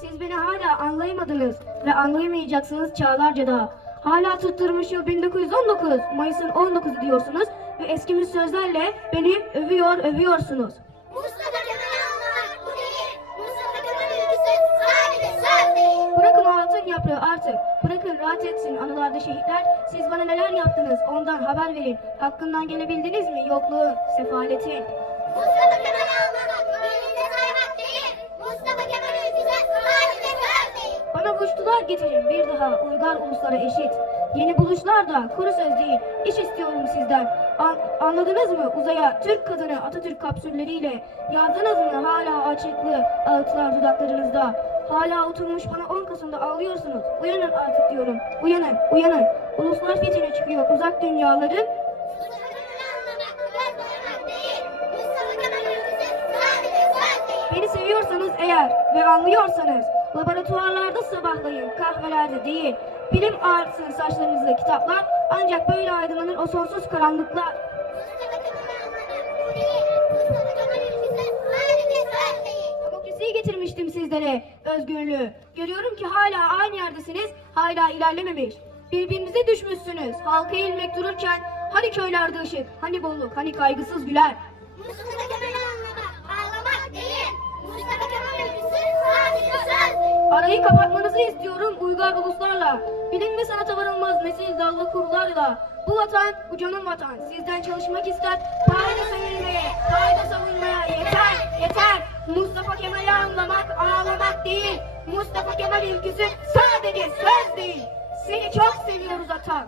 siz beni hala anlayamadınız ve anlayamayacaksınız çağlarca daha. Hala tutturmuş yıl 1919, Mayıs'ın 19'u diyorsunuz ve eskimiş sözlerle beni övüyor, övüyorsunuz. Mustafa Kemal'i anlamak bu değil. Mustafa Kemal ülküsü sadece söz değil. Bırakın o altın yaprağı artık. Bırakın rahat etsin anılarda şehitler. Siz bana neler yaptınız ondan haber verin. Hakkından gelebildiniz mi yokluğun, sefaletin? Mustafa Kemal'i anlamak elinde saymak değil. Mustafa Kemal ülküsü sadece söz değil. Buluştular getirin bir daha uygar uluslara eşit. Yeni buluşlar da kuru söz değil. İş istiyorum sizden. An- anladınız mı uzaya Türk kadını Atatürk kapsülleriyle? Yazdınız mı hala açıklı ağıtlar dudaklarınızda? Hala oturmuş bana 10 Kasım'da ağlıyorsunuz. Uyanın artık diyorum. Uyanın, uyanın. Uluslar fethine çıkıyor uzak dünyaların. Beni seviyorsanız eğer ve anlıyorsanız laboratuvarlarda sabahlayın, kahvelerde değil. Bilim artsın saçlarınızda kitaplar ancak böyle aydınlanır o sonsuz karanlıklar. Kemal. Demokrasiyi getirmiştim sizlere, özgürlüğü. Görüyorum ki hala aynı yerdesiniz, hala ilerlememiş. Birbirinize düşmüşsünüz, halka eğilmek dururken hani köylerde ışık, hani bolluk, hani kaygısız güler. Mustafa Kemal'i anlamak, ağlamak değil. Mustafa Kemal ülküsü sadece söz değil. Arayı kapatmanızı istiyorum uygar uluslarla. Bilim ve sanata varılmaz nesil dallı kurlarla. Bu vatan, bu canım vatan. Sizden çalışmak ister. Fayda savunmaya, fayda savunmaya. Yeter, yeter. Mustafa Kemal'i anlamak, ağlamak değil. Mustafa Kemal ülküsü sadece söz değil. Seni çok seviyoruz atan.